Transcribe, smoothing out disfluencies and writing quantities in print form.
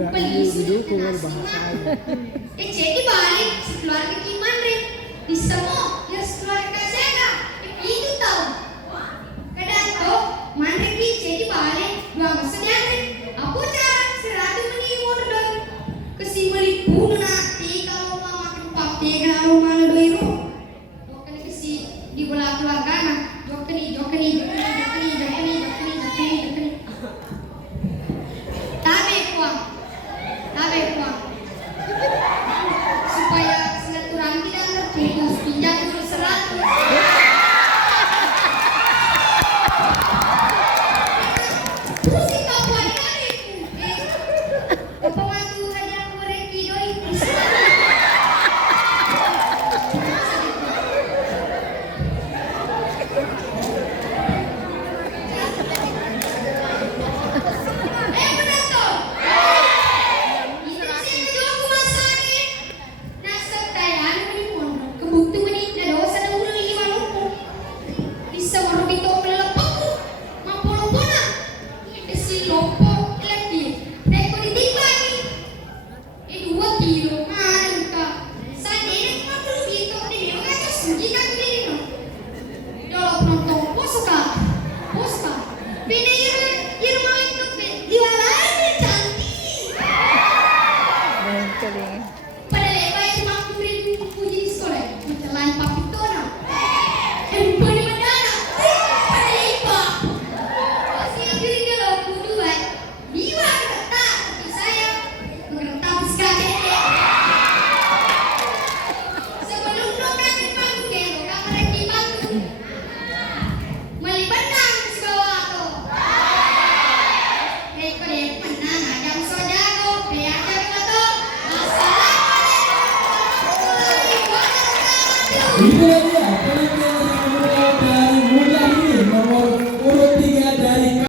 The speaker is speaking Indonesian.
udah didukung bahasanya. Jadi balik si keluarga Kimandri di semua ya keluarga saya itu tahu. Kadang tahu Mandri jadi balik dua masa diantri. Aku cara seratu meniwur dong. Kesimuli pun nanti kalau mau makan pakai kalau mana doiru. Dokter kesi di bola keluarga nah. Dokter. Tabe kuang. Supaya silaturahmi dan terputus pindah dulu 100. Pusing kapan hari apa waktu hanya mereka doi. Itu dia penampilan